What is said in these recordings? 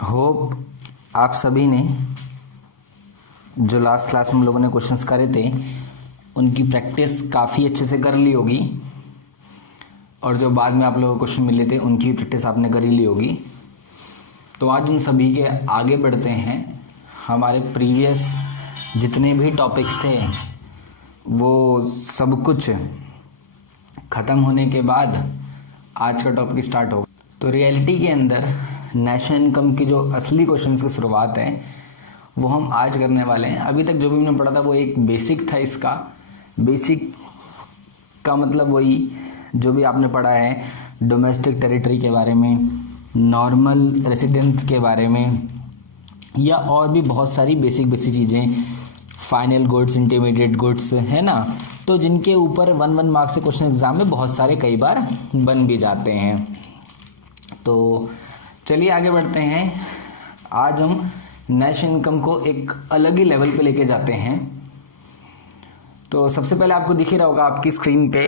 Hope आप सभी ने जो लास्ट क्लास में हम लोगों ने क्वेश्चंस करे थे उनकी प्रैक्टिस काफ़ी अच्छे से कर ली होगी, और जो बाद में आप लोगों को क्वेश्चन मिले थे उनकी भी प्रैक्टिस आपने कर ही ली होगी। तो आज उन सभी के आगे बढ़ते हैं। हमारे प्रीवियस जितने भी टॉपिक्स थे वो सब कुछ ख़त्म होने के बाद आज का टॉपिक स्टार्ट होगा। तो रियलिटी के अंदर नेशनल इनकम की जो असली क्वेश्चंस की शुरुआत है वो हम आज करने वाले हैं। अभी तक जो भी हमने पढ़ा था वो एक बेसिक था। इसका बेसिक का मतलब वही जो भी आपने पढ़ा है डोमेस्टिक टेरिटरी के बारे में, नॉर्मल रेसिडेंट्स के बारे में, या और भी बहुत सारी बेसिक चीज़ें, फाइनल गुड्स, इंटरमीडिएट गुड्स, है ना। तो जिनके ऊपर 1 मार्क्स से क्वेश्चन एग्जाम में बहुत सारे कई बार बन भी जाते हैं। तो चलिए आगे बढ़ते हैं। आज हम नेशनल इनकम को एक अलग ही लेवल पे लेके जाते हैं। तो सबसे पहले आपको दिख ही रहा होगा आपकी स्क्रीन पे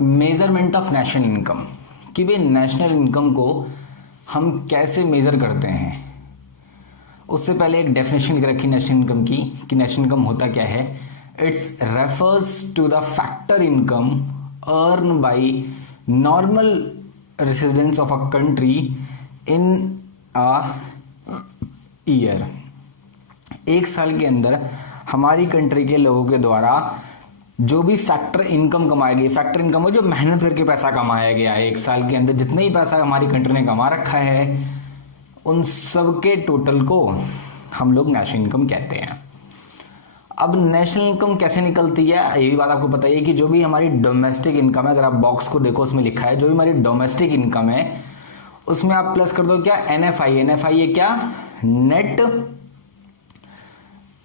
मेजरमेंट ऑफ नेशनल इनकम, कि भाई नेशनल इनकम को हम कैसे मेज़र करते हैं। उससे पहले एक डेफिनेशन लिख रखी नेशनल इनकम की कि नेशनल इनकम होता क्या है। It's refers to the factor income earn by normal residents of a country in a year. एक साल के अंदर हमारी कंट्री के लोगों के द्वारा जो भी फैक्टर इनकम कमाई गई, फैक्टर इनकम हो जो मेहनत करके पैसा कमाया गया है, एक साल के अंदर जितना ही पैसा हमारी कंट्री ने कमा रखा है उन सब के टोटल को हम लोग नेशनल इनकम कहते हैं। अब नेशनल इनकम कैसे निकलती है ये भी बात आपको पता ही है कि जो भी हमारी डोमेस्टिक इनकम है, अगर आप बॉक्स को देखो उसमें लिखा है जो भी हमारी डोमेस्टिक इनकम है उसमें आप प्लस कर दो क्या, एनएफआई। एनएफआई है क्या, net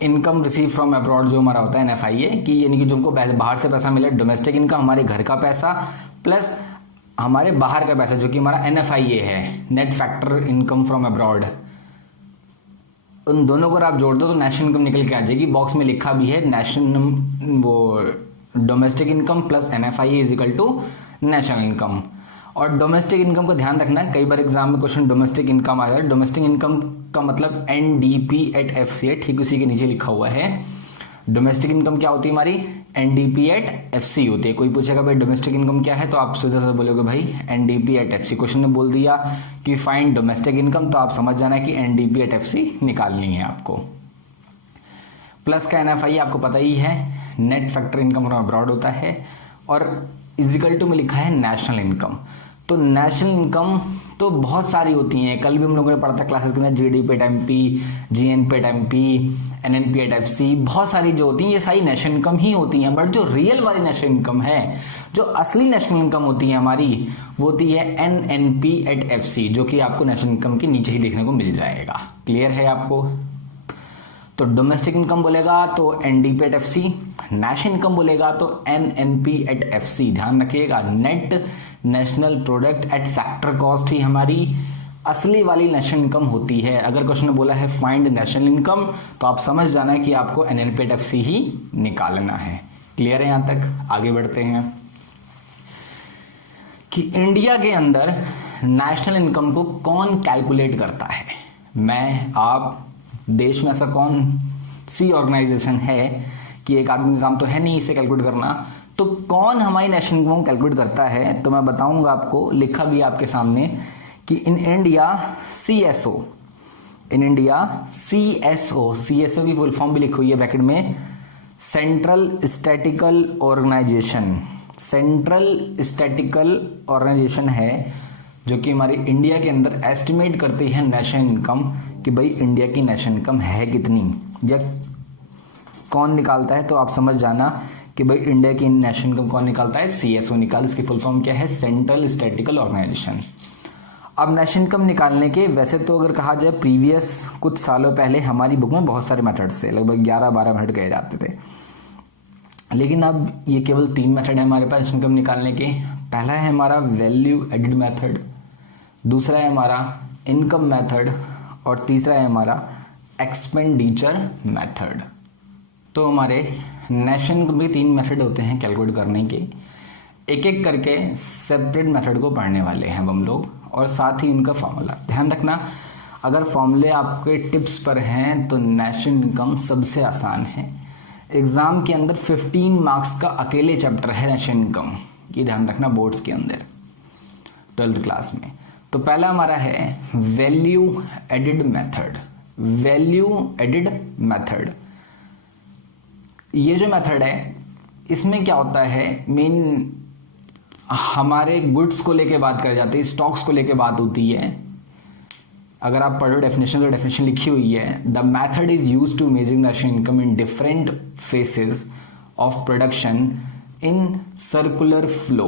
income receive from abroad, जो हमारा होता है एनएफआई है कि यानी कि जो हमको बाहर से पैसा मिले, डोमेस्टिक इनकम हमारे घर का पैसा प्लस हमारे बाहर का पैसा जो कि हमारा एनएफआई है, net factor income from abroad. उन दोनों को आप जोड़ दो तो नेशनल इनकम निकल के आ जाएगी। बॉक्स में लिखा भी है नेशनल वो domestic income plus NFI is equal to national income. और डोमेस्टिक इनकम का ध्यान रखना है, कई बार एग्जाम में क्वेश्चन डोमेस्टिक इनकम आया है। डोमेस्टिक इनकम का मतलब एनडीपी एट एफसी है, ठीक उसी के नीचे लिखा हुआ है। डोमेस्टिक इनकम क्या होती है हमारी, एनडीपी एट एफसी होती है। कोई पूछेगा भाई डोमेस्टिक इनकम क्या है तो आप सीधा सा बोलोगे भाई एनडीपी एट एफसी। क्वेश्चन ने बोल दिया कि फाइंड डोमेस्टिक इनकम तो आप समझ जाना है कि एनडीपी एट एफसी निकालनी है आपको। प्लस का एनएफआई आपको पता ही है, net factor income from abroad होता है। और इजिकल टू में लिखा है नेशनल इनकम। तो नेशनल इनकम तो बहुत सारी होती हैं। कल भी हम लोगों ने पढ़ा था क्लासेस के अंदर GDP at MP, GNP at MP, NNP at FC, बहुत सारी जो होती हैं ये सारी नेशनल इनकम ही होती हैं। बट जो रियल वाली नेशनल इनकम है, जो असली नेशनल इनकम होती है हमारी, वो होती है एनएनपी एट एफसी, जो कि आपको नेशनल इनकम के नीचे ही देखने को मिल जाएगा। क्लियर है आपको। तो डोमेस्टिक इनकम बोलेगा तो NDP at FC, national income बोलेगा तो एनएनपी एट एफसी। ध्यान रखिएगा, net national product at factor cost ही हमारी असली वाली नेशनल इनकम होती है। अगर क्वेश्चन ने बोला है फाइंड नेशनल इनकम तो आप समझ जाना है कि आपको एनएनपी एट एफसी ही निकालना है। क्लियर है यहां तक। आगे बढ़ते हैं कि इंडिया के अंदर नेशनल इनकम को कौन कैलकुलेट करता है। मैं, आप, देश में ऐसा कौन सी ऑर्गेनाइजेशन है कि एक आदमी का काम तो है नहीं इसे कैलकुलेट करना, तो कौन हमारी नेशनल इनकम कैलकुलेट करता है तो मैं बताऊंगा आपको। लिखा भी आपके सामने कि in India CSO, in India CSO, CSO की फुल फॉर्म भी लिखी हुई है ब्रैकेट में, central statical organisation. Central statical organisation है जो कि हमारी इंडिया के अंदर एस्टिमेट करती है नेशनल इनकम कि भाई इंडिया की नेशनल इनकम है कितनी, या कौन निकालता है तो आप समझ जाना कि भाई इंडिया की नेशनल इनकम कौन निकालता है, सीएसओ निकाल। इसकी फुल फॉर्म क्या है, सेंट्रल स्टैटिकल ऑर्गेनाइजेशन। अब नेशनल इनकम निकालने के वैसे तो अगर कहा जाए प्रीवियस कुछ सालों पहले हमारी बुक में बहुत सारे मेथड्स थे, लगभग 11-12 मेथड कहे जाते थे, लेकिन अब ये केवल 3 मेथड है हमारे पास नेशनल इनकम निकालने के। पहला है हमारा वैल्यू एडिड मेथड, दूसरा है हमारा इनकम मेथड, और तीसरा है हमारा एक्सपेंडिचर मेथड। तो हमारे नेशनल इनकम के 3 मेथड होते हैं कैलकुलेट करने के। एक एक करके सेपरेट मेथड को पढ़ने वाले हैं हम लोग, और साथ ही उनका फॉर्मूला ध्यान रखना। अगर फॉर्मूले आपके टिप्स पर हैं तो नेशनल इनकम सबसे आसान है। एग्जाम के अंदर 15 मार्क्स का अकेले चैप्टर है नेशनल इनकम, ये ध्यान रखना बोर्ड्स के अंदर 12th क्लास में। तो पहला हमारा है value added method. Value added method, ये जो मेथड है इसमें क्या होता है, मेन हमारे गुड्स को लेके बात करी जाती है, स्टॉक्स को लेके बात होती है। अगर आप पढ़ो डेफिनेशन तो डेफिनेशन लिखी हुई है, the method is use to measuring national income in different phases of production in circular flow.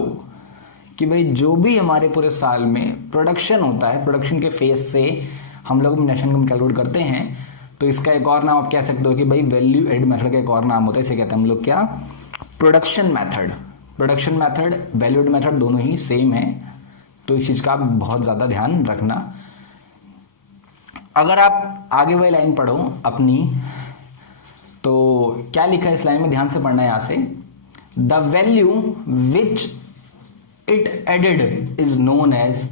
कि भाई जो भी हमारे पूरे साल में प्रोडक्शन होता है, प्रोडक्शन के फेज से हम लोग नेशनल इनकम कैलकुलेट करते हैं, तो इसका एक और नाम आप कह सकते हो कि भाई वैल्यू एडिड मेथड का एक और नाम होता है, इसे कहते हैं हम लोग क्या, production method. Production method value added method दोनों ही सेम है, तो इस चीज का आप बहुत ज्यादा ध्यान रखना। अगर आप आगे वाली लाइन पढ़ो अपनी, तो क्या लिखा है इस लाइन में, ध्यान से पढ़ना है यहां से। The value which it added is known as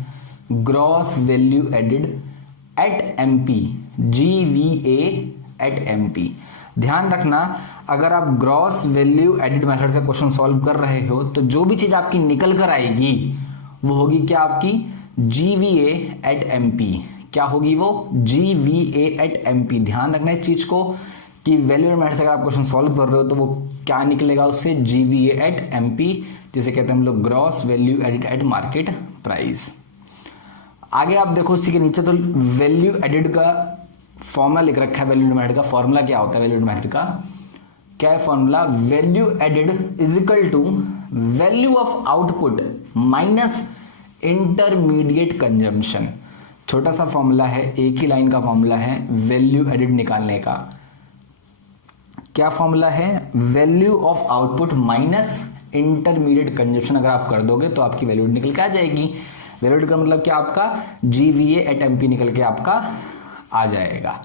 gross value added at MP, GVA at MP. ध्यान रखना, अगर आप ग्रॉस वैल्यू एडिड मेथड से क्वेश्चन सॉल्व कर रहे हो तो जो भी चीज आपकी निकल कर आएगी वो होगी क्या, आपकी GVA एट एमपी। क्या होगी वो, GVA एट एमपी। ध्यान रखना इस चीज को कि वैल्यू एडिड मेथड से अगर आप क्वेश्चन सॉल्व कर रहे हो तो वो क्या निकलेगा उससे, GVA एट एमपी, जिसे कहते हैं हम लोग gross value added at market price. आगे आप देखो उसी के नीचे तो वैल्यू एडिड का फॉर्मूला लिख रखा है। वैल्यू एडिड मेथड का फॉर्मूला क्या होता है, वैल्यू एडिड मेथड का क्या है formula, value added is equal to value of output minus intermediate consumption. छोटा सा फॉर्मूला है, एक ही लाइन का फॉर्मूला है वैल्यू एडिड निकालने का। क्या फॉर्मूला है, value of output minus intermediate consumption. अगर आप कर दोगे तो आपकी वैल्यू निकल के आ जाएगी। वैल्यू एडिड का मतलब क्या, आपका GVA एट एमपी निकल के आपका आ जाएगा।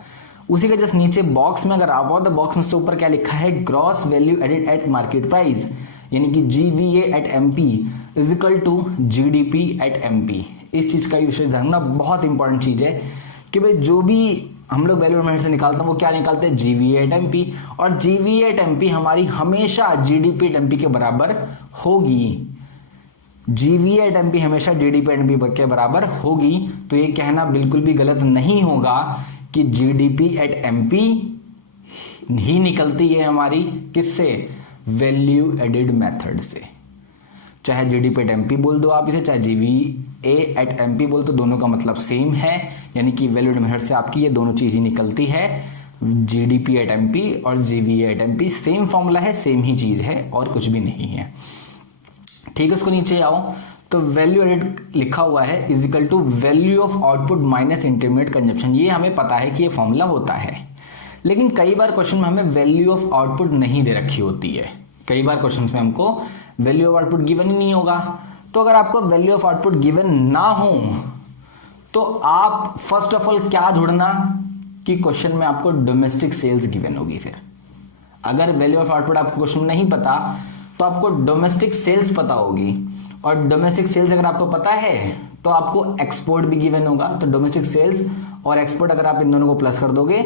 उसी के जस्ट नीचे बॉक्स में अगर आप आओ तो बॉक्स में से ऊपर क्या लिखा है, gross value added at market price, यानी कि GVA at MP is equal to GDP at MP. इस चीज का विशेष ध्यान रखना, बहुत इंपॉर्टेंट चीज है कि भाई जो भी हम लोग वैल्यू मेथड से निकालते हैं वो क्या निकालते हैं, GVA एट एमपी। और GVA एट एमपी हमारी हमेशा GDP एट एमपी के बराबर होगी। GVA एट एमपी हमेशा GDP एट एमपी के बराबर होगी। तो ये कहना बिल्कुल भी गलत नहीं होगा कि GDP एट एमपी ही निकलती है हमारी, किससे, वैल्यू एडिड मेथड से। चाहे GDP एट एमपी बोल दो आप इसे, चाहे GVA एट एमपी बोल दो, दोनों का मतलब सेम है। यानी कि वैल्यू एडिड मेथड से आपकी ये दोनों चीज ही निकलती है, GDP एट एमपी और GVA at MP same formula है, सेम ही चीज है और कुछ भी नहीं है। ठीक है, उसको नीचे आओ तो वैल्यू एडिड लिखा हुआ है is equal to value of output minus intermediate consumption. ये हमें पता है कि ये फॉर्मूला होता है, लेकिन कई बार क्वेश्चन में हमें वैल्यू ऑफ आउटपुट नहीं दे रखी होती है। कई बार क्वेश्चन में हमको वैल्यू ऑफ आउटपुट गिवन ही नहीं होगा। तो अगर आपको वैल्यू ऑफ आउटपुट गिवन ना हो तो आप फर्स्ट ऑफ ऑल क्या ढूंढना कि क्वेश्चन में आपको डोमेस्टिक सेल्स गिवन होगी। फिर अगर वैल्यू ऑफ आउटपुट आपको क्वेश्चन में नहीं पता तो आपको डोमेस्टिक सेल्स पता होगी, और डोमेस्टिक सेल्स अगर आपको पता है तो आपको एक्सपोर्ट भी गिवन होगा। तो डोमेस्टिक सेल्स और एक्सपोर्ट अगर आप इन दोनों को प्लस कर दोगे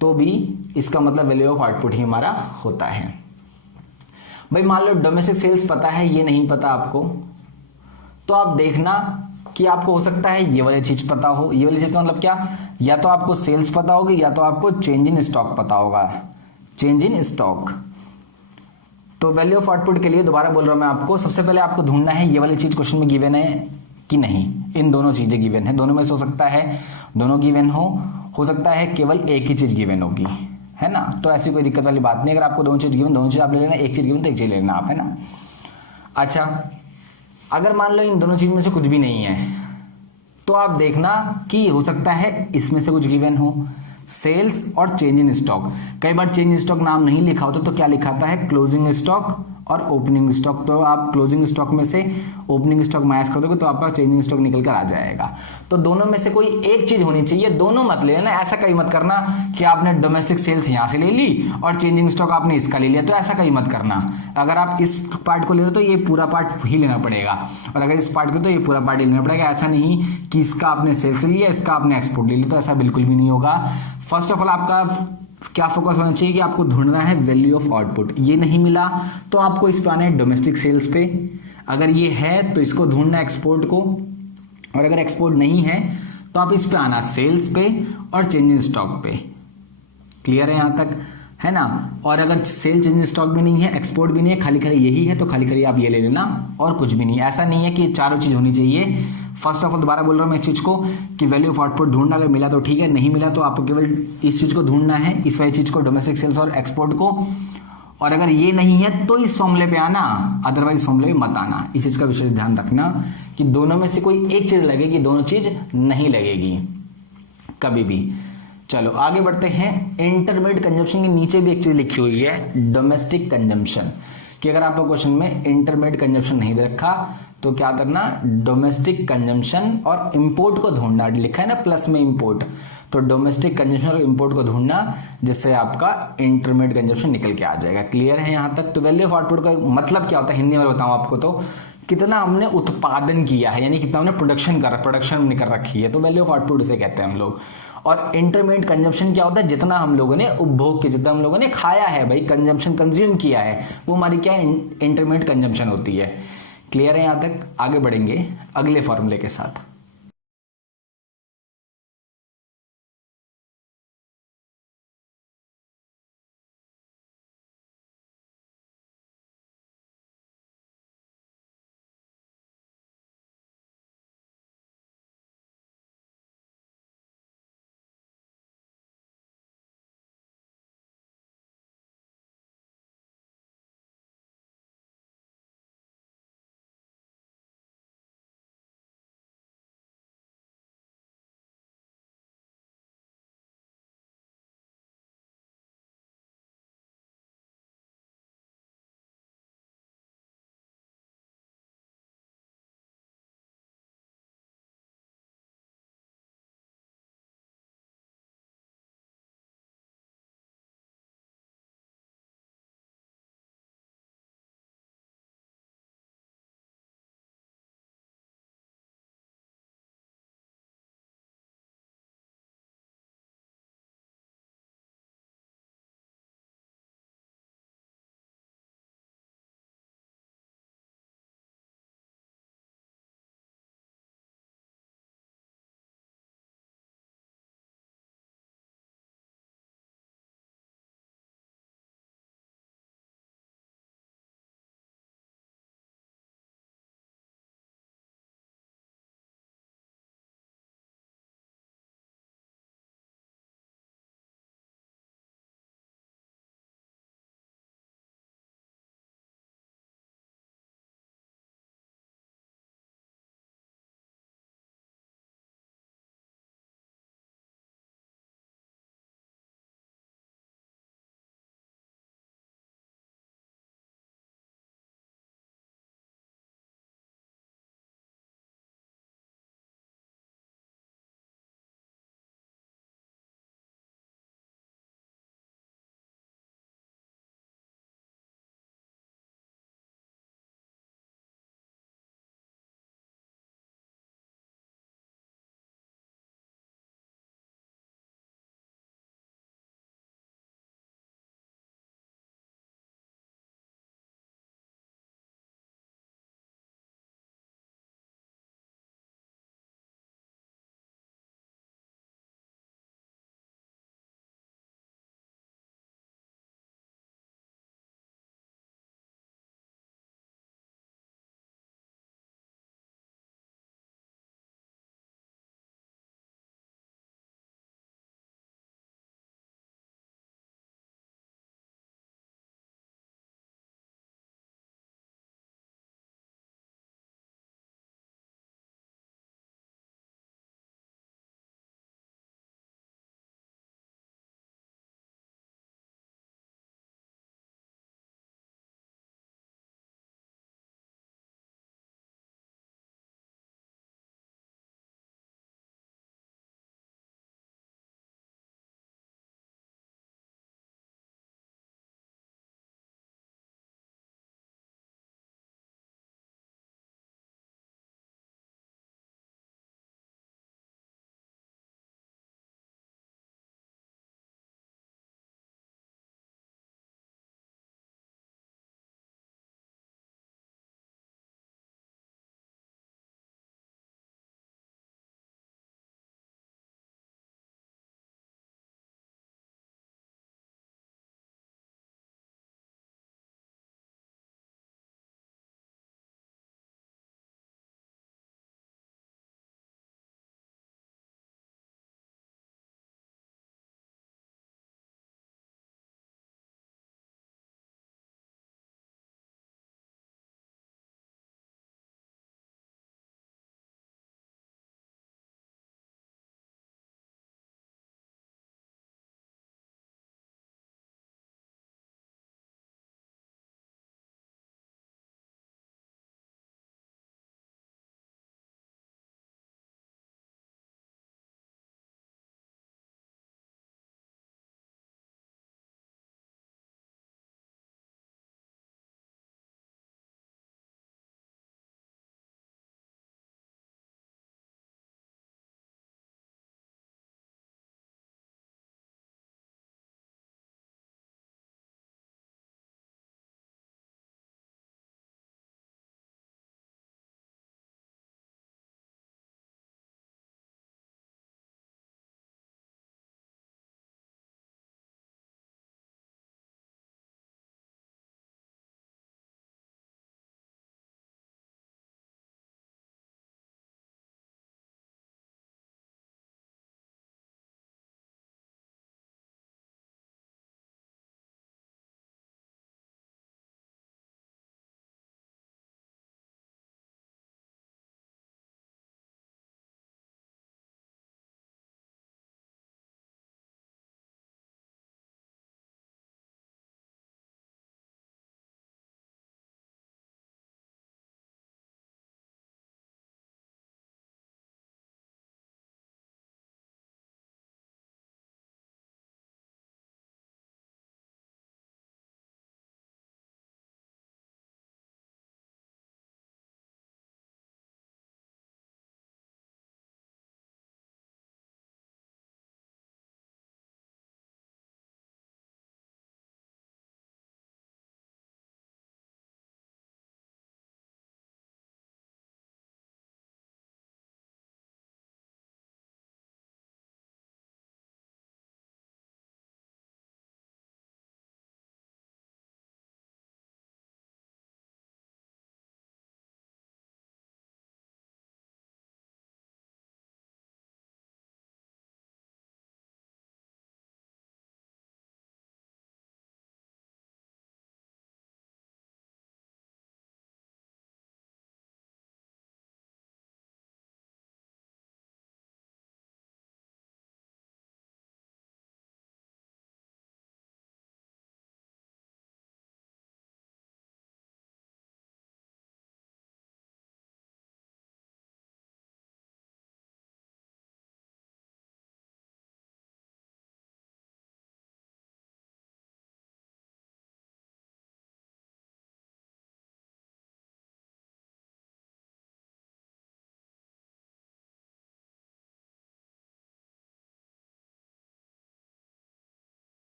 तो भी इसका मतलब वैल्यू ऑफ आउटपुट ही हमारा होता है। भाई मान लो डोमेस्टिक सेल्स पता है, ये नहीं पता आपको, तो आप देखना कि आपको हो सकता है ये वाली चीज पता हो। ये वाली चीज का मतलब क्या, या तो आपको सेल्स पता होगी या तो आपको चेंज इन स्टॉक पता होगा, चेंज इन स्टॉक। तो वैल्यू ऑफ आउटपुट के लिए दोबारा बोल रहा हूं मैं आपको, सबसे पहले आपको ढूंढना है ये वाली चीज क्वेश्चन में गिवन है कि नहीं। इन दोनों चीजें गिवन है, दोनों में से हो सकता है दोनों गिवन हो सकता है केवल एक ही चीज गिवन होगी, है ना। तो ऐसी कोई दिक्कत वाली बात नहीं। अगर आपको दोनों चीज गिवन, दोनों चीज आप ले लेना, एक चीज गिवन तो एक चीज लेना आप, है ना। अच्छा, अगर मान लो इन दोनों चीज में से कुछ भी नहीं है तो आप देखना कि हो सकता है इसमें से कुछ गिवन हो, सेल्स और चेंज इन स्टॉक। कई बार चेंज इन स्टॉक नाम नहीं लिखा होता तो क्या लिखा आता है, क्लोजिंग स्टॉक और ओपनिंग स्टॉक। तो आप क्लोजिंग स्टॉक में से ओपनिंग स्टॉक माइनस कर दोगे तो आपका चेंजिंग स्टॉक निकल कर आ जाएगा। तो दोनों में से कोई एक चीज होनी चाहिए, दोनों मत ले लेना। ऐसा कहीं मत करना कि आपने डोमेस्टिक सेल्स यहां से ले ली और चेंजिंग स्टॉक आपने इसका ले लिया, तो ऐसा कहीं मत करना। अगर आप इस पार्ट को ले रहे हो तो ये पूरा पार्ट ही लेना पड़ेगा, और अगर इस पार्ट को तो ये पूरा पार्ट ही लेना पड़ेगा। ऐसा नहीं कि इसका आपने सेल्स लिया, इसका आपने एक्सपोर्ट ले लिया, तो ऐसा बिल्कुल भी नहीं होगा। फर्स्ट ऑफ ऑल आपका क्या फोकस होना चाहिए कि आपको ढूंढना है वैल्यू ऑफ आउटपुट। ये नहीं मिला तो आपको इस पे आना है डोमेस्टिक सेल्स पे, अगर ये है तो इसको ढूंढना एक्सपोर्ट को, और अगर एक्सपोर्ट नहीं है तो आप इस पे आना सेल्स पे और चेंजिंग स्टॉक पे। क्लियर है यहां तक, है ना। और अगर सेल चेंजिंग स्टॉक भी नहीं है, एक्सपोर्ट भी नहीं है, खाली खाली यही है, तो खाली खाली आप ये ले लेना और कुछ भी नहीं है। ऐसा नहीं है कि चारों चीज होनी चाहिए। फर्स्ट ऑफ ऑल दोबारा बोल रहा हूं मैं इस चीज को कि वैल्यू ऑफ आउटपुट ढूंढना, अगर मिला तो ठीक है, नहीं मिला तो आपको केवल इस चीज को ढूंढना है, इस वाली चीज को, डोमेस्टिक सेल्स और एक्सपोर्ट को। और अगर ये नहीं है तो इस फॉर्मूले पे आना, अदरवाइज फॉर्मूले पे मत आना। इस चीज का विशेष ध्यान रखना कि दोनों में से कोई एक चीज लगेगी, दोनों चीज नहीं लगेगी कभी भी। चलो आगे बढ़ते हैं। इंटरमीडिएट कंजम्पशन के नीचे भी एक चीज लिखी हुई है, डोमेस्टिक कंजम्पशन, कि अगर आपको क्वेश्चन में इंटरमीडिएट कंजम्पशन नहीं दे रखा तो क्या करना, डोमेस्टिक कंजम्पशन और इंपोर्ट को ढूंढना। लिखा है ना प्लस में इंपोर्ट, तो डोमेस्टिक कंजम्पशन और इंपोर्ट को ढूंढना, जिससे आपका इंटरमीडिएट कंजम्पशन निकल के आ जाएगा। क्लियर है यहां तक। तो वैल्यू ऑफ आउटपुट का मतलब क्या होता है हिंदी में बताऊं आपको, तो कितना हमने उत्पादन किया है, यानी कितना हमने प्रोडक्शन कर रखी है, तो वैल्यू ऑफ आउटपुट उसे कहते हैं हम लोग। और इंटरमीडिएट कंजम्पशन क्या होता है, जितना हम लोगों ने उपभोग किया, जितना हम लोगों ने खाया है भाई, कंजम्पशन कंज्यूम किया है, वो हमारी क्या इंटरमीडिएट कंजम्पशन होती है। क्लियर है यहां तक। आगे बढ़ेंगे अगले फॉर्मूले के साथ।